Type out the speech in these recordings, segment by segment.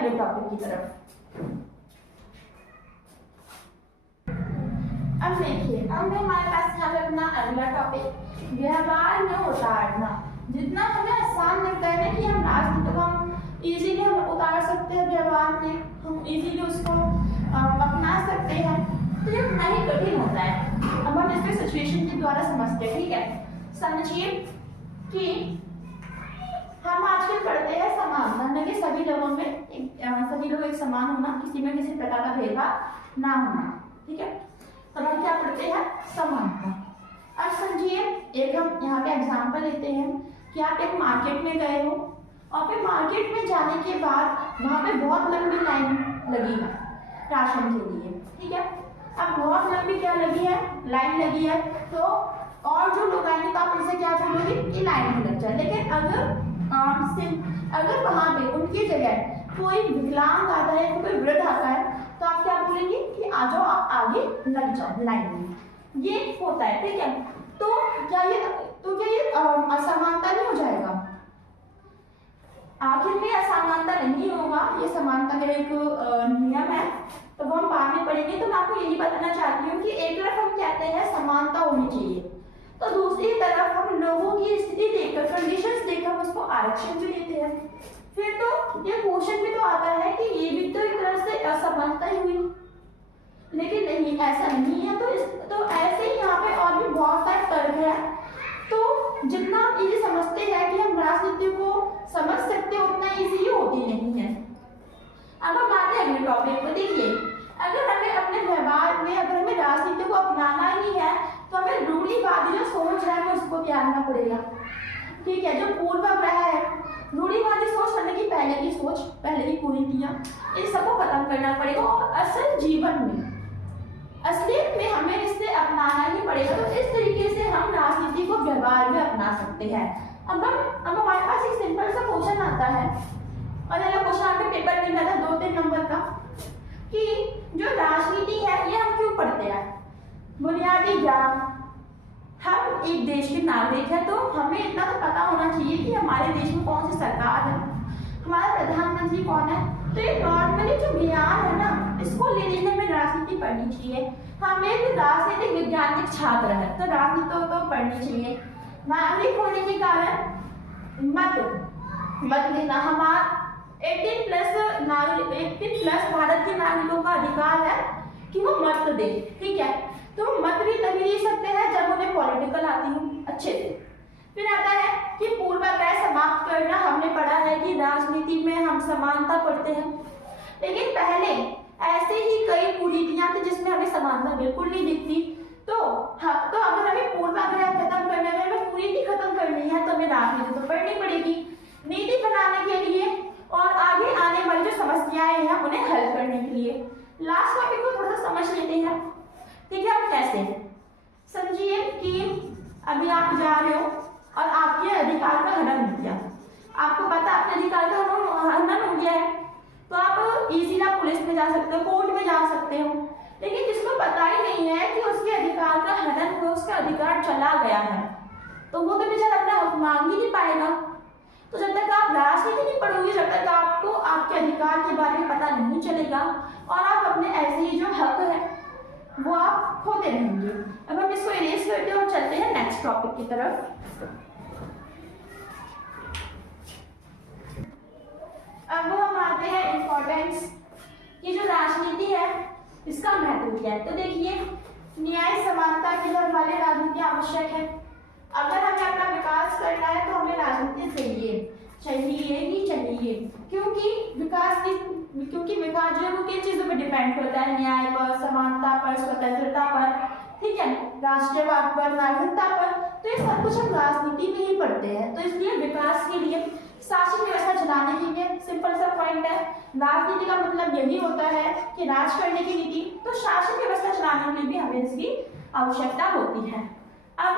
अगले टॉपिक की तरफ। अब देखिए, अब हमारे पास यहाँ पे अपना अगला टॉपिक व्यवहार में उतारना। जितना हमें आसान लगता है ना कि हम राजनीति को हम इजीली हम उतार सकते हैं व्यवहार में, हम इजीली उसको अपना सकते हैं, तो ये उतना ही कठिन होता है। अब हम इसके सिचुएशन के द्वारा समझते हैं। ठीक है, समझिए कि हम आजकल पढ़ते हैं समानता, न कि सभी लोगों में सभी लोग एक समान होना, किसी में किसी प्रकार का भेदभाव ना होना। ठीक है, तो हम क्या पढ़ते हैं? समानता। अब समझिए, एक हम यहाँ पे एग्जांपल लेते हैं कि आप एक मार्केट में गए हो और फिर मार्केट में जाने के बाद वहाँ पे बहुत लंबी लाइन लगी है राशन के लिए। ठीक है, अब बहुत लंबी क्या लगी है? लाइन लगी है। तो और जो लोग आएंगे तो आप उनसे क्या बोलोगे कि लाइन में लग जाए। लेकिन अगर वहाँ पे उनकी जगह कोई विकलांग आता है, कोई वृद्ध आता है, तो आप क्या बोलेंगे कि आ जाओ, आप आगे लग जाओ लाइन में। ये होता है। ठीक है, तो क्या ये असमानता नहीं हो जाएगा? आखिर में असमानता नहीं होगा, ये समानता का एक नियम है, तो वो हम बाद में पढ़ेंगे। तो मैं आपको यही बताना चाहती हूँ कि एक तरफ हम कहते हैं समानता होनी चाहिए, तो दूसरी तरफ हम लोगों की स्थिति देखकर, कंडीशंस देखकर हम उसको आरक्षण भी देते हैं। फिर तो ये क्वेश्चन भी तो आता है कि ये भी तो एक तरह से असमानता ही हुई। लेकिन नहीं, ऐसा नहीं है। तो ऐसे ही यहाँ पे और भी बहुत सारे तर्क है। तो जितना आप ये समझते हैं कि हम राजनीति को समझ सकते हैं, उतना इजी होती नहीं है। अब हम आते हैं अगले टॉपिक को। देखिए, अगर हमें अपने व्यवहार में अगर हमें राजनीति को अपनाना ही है, तो हमें रूढ़िवादी जो सोच है वो उसको त्यागना पड़ेगा। ठीक है, जो पूर्वाग्रह है, रूढ़िवादी सोच करने की पहले की सोच, पहले की कुरीतियां, इन सबको खत्म करना पड़ेगा और असल जीवन में, असलियत में हमें इसे अपनाना ही पड़ेगा। तो इस तरीके से हम राजनीति को व्यवहार में अपना सकते हैं। अब हमारे पास एक सिंपल सा क्वेश्चन आता है, और यह क्वेश्चन आपके पेपर में आता है 2-3 नंबर का, कि जो राजनीति है ये हम क्यों पढ़ते हैं? बुनियादी ज्ञान, हम एक देश के नागरिक हैं, तो हमें इतना तो पता होना चाहिए कि हमारे देश में कौन सी सरकार है, हमारा प्रधानमंत्री कौन है। तो ये नॉर्मली जो ज्ञान है ना, इसको लेने में हमें राजनीति पढ़नी चाहिए। हम एक राजनीतिक वैज्ञानिक छात्र हैं, तो राजनीति तो पढ़नी चाहिए। नागरिक होने के कारण मत लेना, हमारा 18+ भारत के नागरिकों का अधिकार है कि वो मत दे। ठीक है, तो मत भी तभी दे सकते हैं जब उन्हें पॉलिटिकल आती हो अच्छे से। फिर आता है कि पूर्वाग्रह समाप्त करना। हमने पढ़ा है कि राजनीति में हम समानता पढ़ते हैं, लेकिन पहले ऐसे ही कई कुरीतियां थी जिसमें हमें समानता बिल्कुल नहीं दिखती। तो अगर हमें पूर्वाग्रह खत्म करना है, हमें कुरीति खत्म करनी है, तो हमें राजनीति तो पढ़नी पड़ेगी नीति बनाने के लिए और आगे आने वाली जो समस्याएं हैं उन्हें हल करने के लिए। लास्ट टॉपिक को थोड़ा सा समझ लेते हैं। ठीक है, अब कैसे? समझिए कि अभी आप जा रहे हो और आपके अधिकार का हनन हो गया। आपको पता आपके अधिकार का हनन हो गया है, तो आप इजीली पुलिस में जा सकते हो, कोर्ट में जा सकते हो। लेकिन जिसको पता ही नहीं है कि उसके अधिकार का हनन हुआ, उसका अधिकार चला गया है, तो वो तो बेचारा अपना हक मांग ही नहीं पाएगा। तो जब तक आप राजनीति नहीं पढ़ोगे, जब तक आपको आपके अधिकार के बारे में पता नहीं चलेगा और आप अपने ऐसे ही जो हक है वो आप खोते रहेंगे। अब हम इसको इरेज करते हैं और चलते हैं नेक्स्ट टॉपिक की तरफ। अब हम आते हैं इम्पोर्टेंस की जो राजनीति है इसका महत्व क्या है। तो देखिए, न्याय समानता के लिए हमारे राजनीति आवश्यक है। अगर हमें अपना विकास करना है तो हमें राजनीति चाहिए, क्योंकि विकास जो है वो किन चीजों पर डिपेंड करता है? न्याय पर, समानता पर, स्वतंत्रता पर, ठीक है, राष्ट्रवाद पर, नागरिकता पर। तो ये सब कुछ हम राजनीति में ही पढ़ते हैं। तो इसलिए विकास के लिए, शासन व्यवस्था चलाने के लिए सिंपल सा पॉइंट है, राजनीति का मतलब यही होता है कि राज करने की नीति। तो शासन व्यवस्था चलाने के लिए भी हमें इसकी आवश्यकता होती है। अब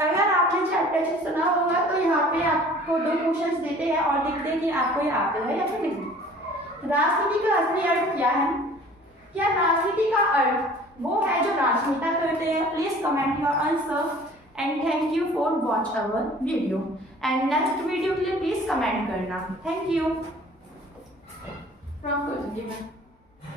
अगर आपने चैप्टर से सुना होगा तो यहाँ पे आपको 2 क्वेश्चंस देते हैं और लिखते हैं कि आपको ये आते हैं या फिर नहीं। राजनीति का असली अर्थ क्या है? क्या राजनीति का अर्थ वो है जो राजनेता करते हैं? Please comment your answer and thank you for watch our video. And next video के लिए प्लीज कमेंट करना। Thank you. हिंदी में।